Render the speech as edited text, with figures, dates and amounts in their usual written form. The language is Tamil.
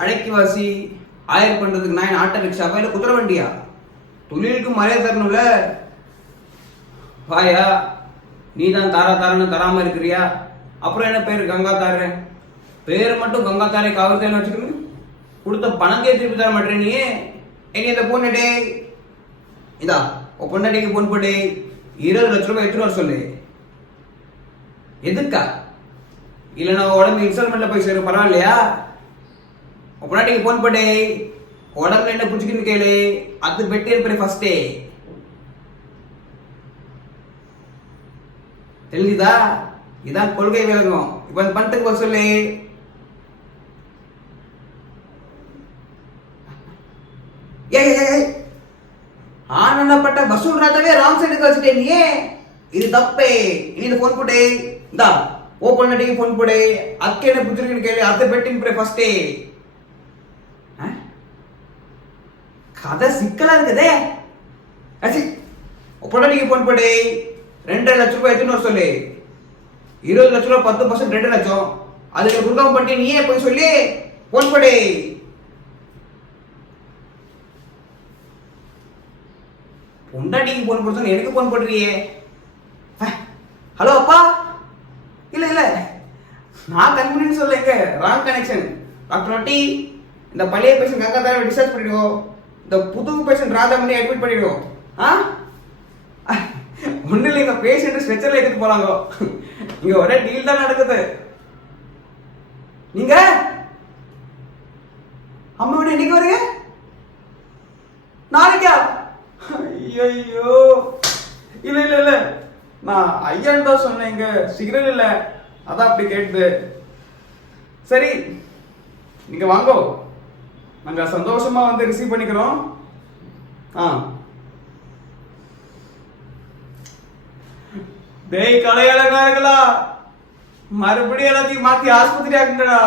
அழைக்கிவாசி ஆயர் பண்றதுக்கு நான் ஆட்டோ ரிக்ஷாவா இல்ல குதிரை வண்டியா? தொழிலுக்கு மரியாதை தரணும்ல. வாயா, நீ தான் தாரா தாரன்னு தராம இருக்கிறியா? அப்புறம் என்ன பேரு கங்கா தாரு? பேரு மட்டும் கங்கா தாரை காவல்துறைன்னு வச்சுக்கணும். கொடுத்த பணத்தையே திருப்பி தர மாட்டேன் நீ. இனி இந்த பொண்ணுடே இதா உன் பொண்டாட்டிக்கு பொன் போட்டு 20 லட்ச ரூபாய் எடுத்துட்டு வர சொல்லு. எதுக்கா? இல்லைன்னா உடம்பு இன்ஸ்டால்மெண்ட்ல போய் சேரும், பரவாயில்லையா? உன் பொண்டாட்டிக்கு போன் போட்டு உடம்புல என்ன புடிச்சுக்கின்னு கேளு, அது பெட்டி இருப்பேன் ஃபர்ஸ்டே. தெரிஞ்சுதா? இதான் கொள்கை விளங்கும். இப்ப அந்த பணத்துக்கு போக சொல்லு. ஆனப்பட்ட வசூல் ராஜாவே ராங் சைடுக்கு வச்சுட்டே நீ. இது தப்பே. இனி இது போன் போட்டே இந்தா ஓ பொண்ணாட்டிக்கு போன் போடு, அக்கே என்ன புடிச்சிருக்குன்னு கேளு, அதை பெட்டிங் ஃபர்ஸ்டே. கதை சிக்கலா இருக்குதே. பொண்டாட்டிக்கு போன் போடு, 2 லட்ச ரூபாய் எடுத்துன்னு சொல்லு. 20 லட்ச ரூபாய் 10% 2 லட்சம். அதுக்கு குறுக்காம பண்ணி நீயே போய் சொல்லி போன் போடு. பொண்டாட்டிக்கு போன் போட எனக்கு போன் போடுறியே. ஹலோ அப்பா. இல்ல இல்ல, நான் கன்வீனியன்ஸ் சொல்லுங்க, ராங் கனெக்ஷன். டாக்டர் ஒட்டி, இந்த பழைய பேஷண்ட் கங்கா தாரை டிஸ்சார்ஜ் பண்ணிடுவோம், இந்த புது பேஷண்ட் ராஜாமணி அட்மிட் பண்ணிடுவோம். ஒண்ணு இல்லைங்க, பேஷண்ட் ஸ்ட்ரெச்சர்ல எடுத்துட்டு போறாங்க. இங்க ஒரே டீல் தான் நடக்குது. நீங்க அம்மா வீடு என்னைக்கு வருங்க? நாளைக்கா? ஐயோ இல்ல இல்ல இல்ல, நான் ஐயான்னு தான் சொன்னேங்க, சிகரெட் இல்ல, அதான் அப்படி கேட்டு. சரி நீங்க வாங்கோ, நாங்க சந்தோஷமா வந்து ரிசீவ் பண்ணிக்கிறோம். டேய் கலையழகா இருக்கலாம், மறுபடியும் எல்லாத்தையும் மாத்தி ஆஸ்பத்திரி ஆக்குங்கடா.